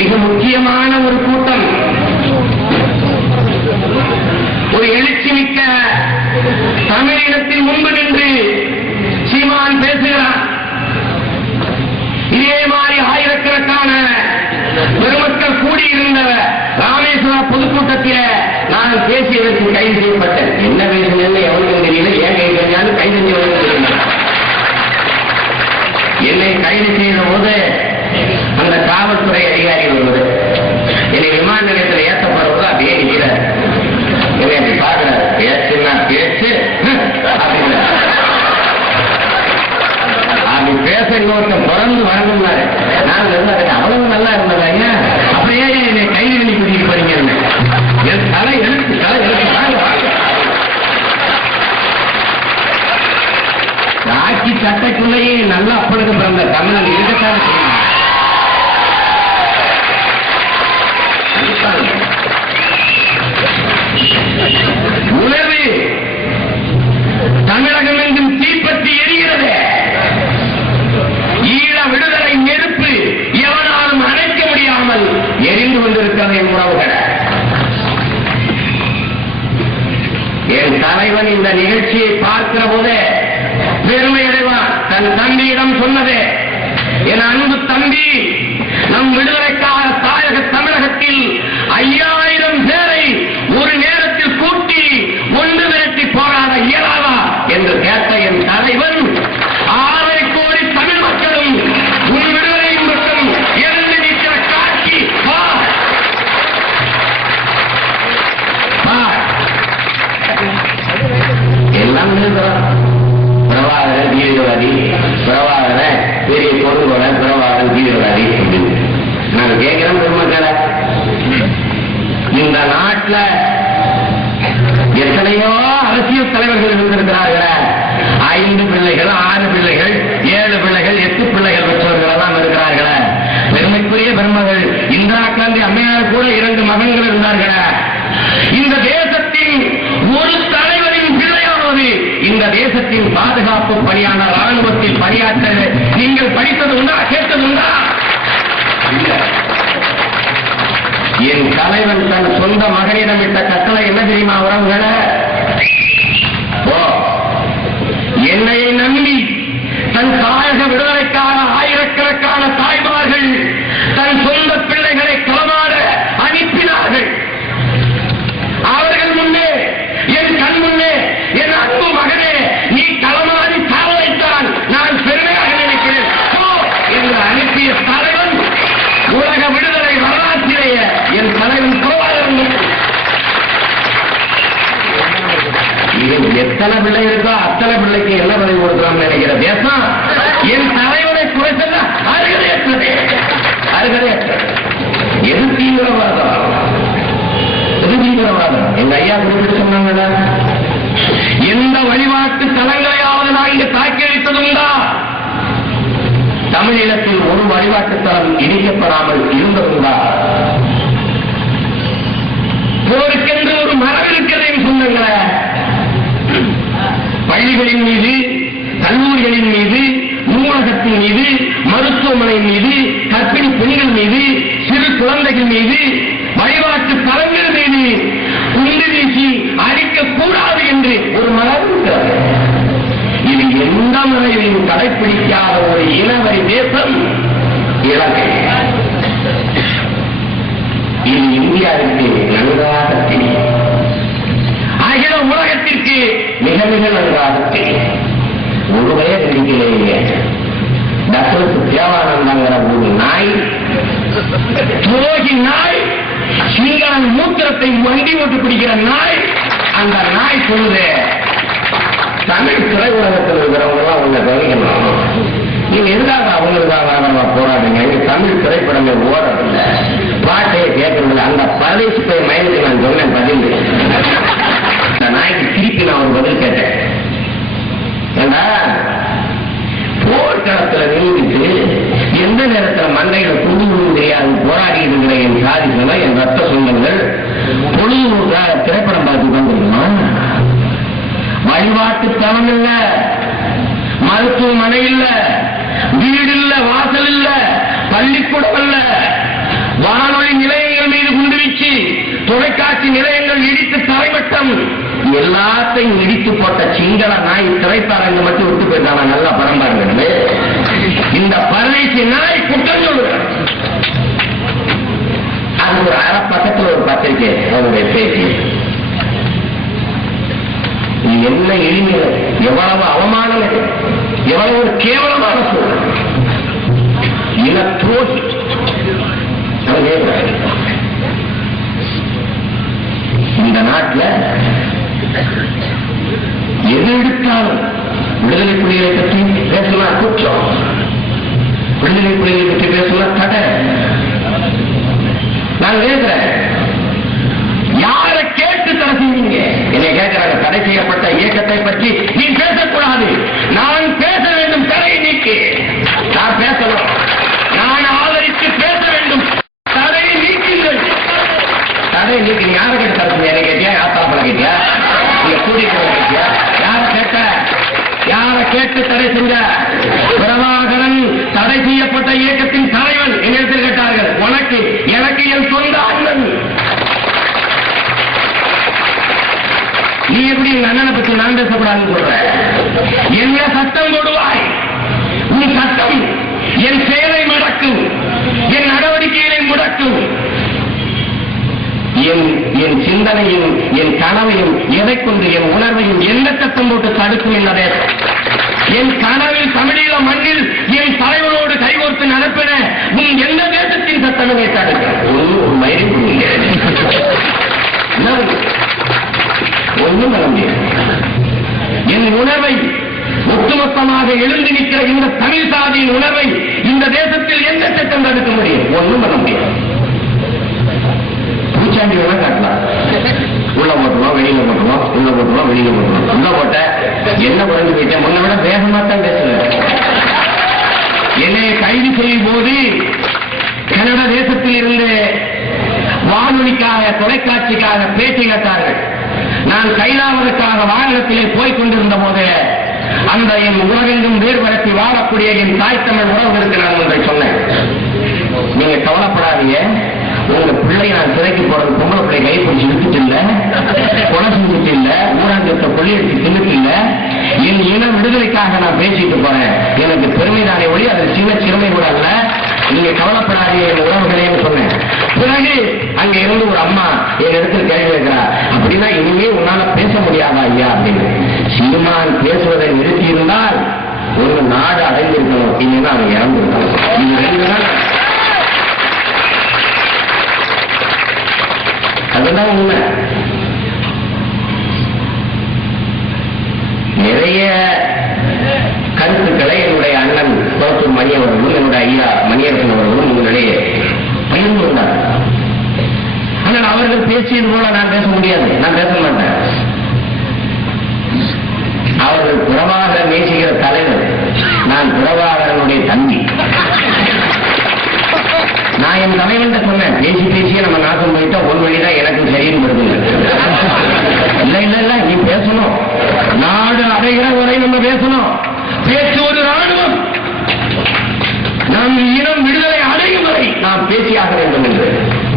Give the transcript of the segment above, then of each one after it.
மிக முக்கியமான ஒரு கூட்டம். ஒரு எழுச்சி மிக்க தமிழினத்தின் முன்பு நின்று சீமான் பேசுகிறார். இதே மாதிரி ஆயிரக்கணக்கான பெருமக்கள் கூடியிருந்த ராமேஸ்வர பொதுக்கூட்டத்தில் நான் பேசியதற்கு கைது செய்யப்பட்டேன். என்ன பேசுகிறேன்னு எவனுக்கும் தெரியல, ஏன் கைது செஞ்சாலும் கைது செஞ்சவனுக்கும் தெரியல. என்னை கைது செய்த போது அந்த காவல்துறை அதிகாரி வருவது என்னை விமான நிலையத்தில் ஏற்றப்படுவது அப்படியே நிற்கிறார். என்னை பார்க்கிறார், பேச்சுன்னா பேச்சு அப்படின்னா அப்படி பேச இன்னொருத்தன் பிறந்து வழங்குனாரு. நான் இருந்தாரு அவ்வளவு நல்லா இருந்ததாங்க, அப்படியே என்னை கைது பண்ணி கூட்டிட்டு போறீங்க. என் தலை எழுத்து ராக்கி சட்டைக்குள்ளேயே நல்ல அப்பனுக்கு பிறந்த தமிழன் இருக்கத்தான் செய்யணும். உணர்வு தமிழகம் எங்கும் தீப்பற்றி எரிகிறது. ஈழ விடுதலை நெருப்பு எவனாலும் அணைக்க முடியாமல் எரிந்து கொண்டிருக்கிறது. என் உறவுகள், என் தலைவன் இந்த நிகழ்ச்சியை பார்க்கிற போது பெருமை அடைவான். தன் தம்பியிடம் சொன்னது, என் அன்பு தம்பி, நம் விடுதலைக்காக தாயக தமிழகத்தில் 5000 பேரை ஒரு நேரத்தில் கூட்டி ஒன்று விரட்டி போராட இயலாதா என்று கேட்ட என் தலைவன், 6 கோடி தமிழ் மக்களும் உன் விடுதலை மற்றும் எழுந்து நிற்கிற காட்சி எல்லாம் பிரபாகரன் தீவிரவாதி, பிரபாகரன் பெரிய பொருள்கொலை, பிரபாகரன் தீவிரவாதி அப்படின்னு நான் கேட்கிறேன். பெருமக்களை, இந்த நாட்டில் எத்தனையோ அரசியல் தலைவர்கள் இருந்திருக்கிறார்கள். 5 பிள்ளைகள், 6 பிள்ளைகள், 7 பிள்ளைகள், 8 பிள்ளைகள் பெற்றவர்கள் எல்லாம் இருக்கிறார்கள். பெருமைக்குரிய பெருமகள் இந்திரா காந்தி அம்மையார் கூட 2 மகன்கள் இருந்தார்கள். இந்த தேசத்தின் ஒரு தலைவரின் பிள்ளையானது இந்த தேசத்தின் பாதுகாப்பு பணியான ராணுவத்தில் பணியாற்ற நீங்கள் படித்தது உண்டா, கேட்டது உண்டா? என் தலைவன் தன் சொந்த மகனிடம் விட்ட கட்டளை என்ன தெரியுமா உறவுகளை? என்னை நம்பி தன் தாயக விடுதலைக்கான ஆயிரக்கணக்கான தாய்மார்கள் தன் சொந்த பிள்ளைகளை களமாட அனுப்பினார்கள். அவர்கள் முன்னே, என் கண் முன்னே, என் அன்பு மகனே, நீ களமாடி சாவலைத்தான் நான் பெருமையாக நினைக்கிறேன் என்று அனுப்பிய தலைவன் உலக விடுதலை வரலாற்றிலேயே என் தலைவன் பிரபாகரன். எத்தனை பிள்ளை இருக்கோ அத்தனை பிள்ளைக்கு என்ன விலை கொடுக்கலாம் நினைக்கிற தேசம் என் தலைவனை குறைச்சல அருகதையற்றது. எது தீவிரவாதம்? எங்க ஐயா குறிப்பிட்டு சொன்னாங்க, எந்த வழிபாட்டு தலங்களையாவது நான் இங்கு தாக்கி அளித்ததுண்டா? தமிழீழத்தில் ஒரு வழிபாட்டு தலம் இடிக்கப்படாமல் இருந்ததுண்டா? போருக்கென்று ஒரு மரம் இருக்கிறது சொன்னாங்க. பள்ளிகளின் மீது, கல்லூரிகளின் மீது, நூலகத்தின் மீது, மருத்துவமனை மீது, கர்ப்பிணி பெண்கள் மீது, சிறு குழந்தைகள் மீது, வழிபாட்டு தலங்கள் மீது குண்டு வீசி அழிக்கக்கூடாது என்று ஒரு மரம் இருக்கிறது. இது எந்த முறையிலும் கடைபிடிக்காத ஒரு இனவரி தேசம் இலங்கை. இது இந்தியாவிற்கு நன்றாக தெரியும், அகில உலகத்திற்கு மிக மிக நன்றாக தெரியும். ஒரு வயது இருக்கிறேங்க டாக்டர் தேவானந்தாங்கிற ஒரு நாய், துரோகி நாய், சிங்களன் மூத்திரத்தை வண்டி ஓட்டு பிடிக்கிற நாய், அந்த நாய் சொல்லுது, தமிழ் திரையுலகத்தில் இருக்கிறவங்க எல்லாம் உங்களை கவனிக்கணும், நீங்க எதுக்காக அவங்களுக்காக ஆதரவா போராடுங்க, இங்க தமிழ் திரைப்படமே ஓடவில்லை, பாட்டையே கேட்கறதில்லை. அந்த பரதேசத்தை மயனுக்கு நான் சொன்னேன் பதில். இந்த நாய்க்கு திருப்பி நான் ஒரு பதில் கேட்டேன். ஏன்னா போர்க்களத்தில் நீங்கிட்டு எந்த நேரத்தில் மண்டையில துணிவும் தெரியாது போராடி இருக்கிற என் சாதி சொன்ன என் ரத்த சொந்தங்கள் பொழுது திரைப்படம் பார்த்து வந்துருக்கோமா? வழிபாட்டு தலம் இல்ல, மருத்துவமனை இல்ல, வீடு இல்ல, வாசல் இல்ல, பள்ளிக்கூடம் இல்ல, தொலைக்காட்சி நிலையங்கள் இடித்து தரைமட்டம், எல்லாத்தையும் இடித்து போட்ட சிங்கள நாய் திரைப்பாரங்க மட்டும் விட்டு போயிட்டான. நல்லா படம் பாருங்க. இந்த பரதேசி நாய் குற்றம் சொல்லுவேன். அது ஒரு அரை பக்கத்தில் ஒரு பத்திரிகை அவருடைய பேச்சு. என்ன எளிமை, எவ்வளவு அவமானம், எவ்வளவு ஒரு கேவலமான சூழல். இனத்தோடு இந்த நாட்டில் எது எடுத்தாலும் விடுதலை புலிகளை பற்றி பேசினா குற்றம், விடுதலை புலிகளை பற்றி பேசினா தடை. நான் கேட்கிறேன், யாரை கேட்டு தடை செய்வீங்க? என்னை கேட்கிறாங்க, தடை செய்யப்பட்ட இயக்கத்தை பற்றி நீ பேசக்கூடாது. நான் பேச வேண்டும், தடையை நீக்கி. நான் பேசணும், நான் ஆதரித்து பேச வேண்டும், தடையை நீக்குங்கள். தடையை நீக்கி யாரை கேட்டு தடை செய்ய? என்னை கேட்டியா? யாத்தாப்பட கேட்டியா? நீங்க கூட்டிட்டு கேட்டியா? யாரை கேட்ட? யாரை கேட்டு தடை செஞ்ச? பிரபாகரன் தடை செய்யப்பட்ட இயக்கத்தின் தலைவன் என்னிடத்தில் கேட்டார்கள். உனக்கு எனக்கு என் சொந்த அண்ணன், நீ எப்படி எங்க அண்ணனை பற்றி நான் பேசக்கூடாதுன்னு சொல்ற? என்ன சட்டம் போடுவாய்? உன் சட்டம் என் செயலை முடக்கும், என் நடவடிக்கைகளை முடக்கும், என் சிந்தனையும் என் கனவையும் எதை கொண்டு என் உணர்வையும் எந்த சட்டம் போட்டு தடுக்கும் என்பதே. என் கனவில் தமிழீழ மண்ணில் என் தலைவனோடு கைகோர்த்து நடப்பின உன் எந்த தேசத்தின் சட்டமே தடுக்க ஒரு மயிரும் ஒன்றும் பண்ண முடியாது. என் உணர்வை ஒட்டுமொத்தமாக எழுந்து நிற்கிற இந்த தமிழ் சாதியின் உணர்வை இந்த தேசத்தில் எந்த சட்டம் தடுக்க முடியும்? ஒன்றும் பண்ண முடியாது. பூச்சாண்டி வேணா காட்டலாம், உள்ள போட்டுருவோம், வெளியில போட்டுருவோம், உள்ள போட்டுருவோம், வெளியில போட்டுருவோம். உள்ள போட்ட என்ன குறைஞ்சு போயிட்டேன், முன்ன விட வேகமா தான் பேசுறேன். என்னை கைது செய்யும் போது கனடா தேசத்தில் இருந்து வானொலிக்காக தொலைக்காட்சிக்காக பேட்டி கேட்டார்கள். நான் கைலாவதற்காக வாகனத்திலே போய்க் கொண்டிருந்த போது அந்த என் உலகெங்கும் வேறுபடுத்தி வாழக்கூடிய என் தாய் தமிழ் உறவுகளுக்கு நான் ஒன்றை சொன்னேன். நீங்க கவலைப்படாதீங்க, உங்க பிள்ளை நான் சிறைக்கு போறது பொம்பளை பிள்ளை கை பிடிச்சி இழுத்துட்டு இல்ல, கொலை செஞ்சுட்டு இல்ல, ஊராங்கத்தை கொள்ளையடிச்சு தின்னுட்டு இல்ல, என் இன விடுதலைக்காக நான் பேசிட்டு போறேன். எனக்கு பெருமைதானே ஒளி, அது சின்ன சிறுமை கூட அல்ல. நீங்க கவலைப்படாதீங்க என் உறவுகளேன்னு சொன்னேன். பிறகு அங்க இருந்து ஒரு அம்மா என் இடத்துல கேள்வி கேட்கிறா, அப்படின்னா இனிமே உன்னால பேச முடியாதா ஐயா அப்படின்னு. சீமான் பேசுவதை நிறுத்தி இருந்தால் ஒரு நாடு அடைந்திருக்கணும், இல்லைன்னா அவன் இறந்திருக்கணும். இது ரெண்டு நாள் அதுதான் உண்மை. நிறைய கருத்துக்களை என்னுடைய அண்ணன் தோற்றூர் மணி அவர்களும் என்னுடைய ஐயா மணியரசன் அவர்களும் உங்களிடையே பகிர்ந்து கொண்டார். ஆனால் அவர்கள் பேசியது போல நான் பேச முடியாது, நான் பேச மாட்டேன். அவர்கள் பிரபாகரன் நேசிக்கிற தலைவர், நான் பிரபாகரனுடைய தம்பி. நான் என் தலைவன் சொன்னேன், பேசி பேசியே நம்ம நாசம் போயிட்டா ஒரு வழிதான் எனக்கு சரின்னு வருது. இல்ல இல்ல இல்ல, நீ பேசணும், நாடு அடைகிற வரை நம்ம பேசணும். பேச்சு ஒரு ராணுவம், நம் இனம் விடுதலை அடையும் வரை நாம் பேசியாக வேண்டும் என்று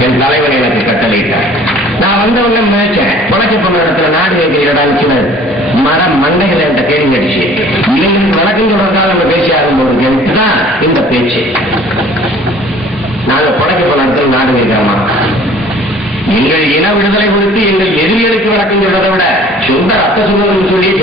என் தலைவர் எனக்கு கட்டளையிட்டார். நான் வந்தவங்க நினைச்சேன், புழைக்க போன இடத்துல நாடு வைக்கிறீடான்னு சில மரம் மண்டைகளை என்ற கேள்வி அடிச்சு இளைஞர்கள் வழக்கம் தொடர்ந்தால் நம்ம பேசி ஆகும்போது கேட்டுதான் இந்த பேச்சு. நாங்க புழைக்க போன இடத்துல நாடு வைக்கிறோமா? எங்கள் இன விடுதலை குறித்து எங்கள் எதிரிகளுக்கு வழக்கம் சொல்றதை விட சொந்த ரத்த சுதந்திரம் சொல்லி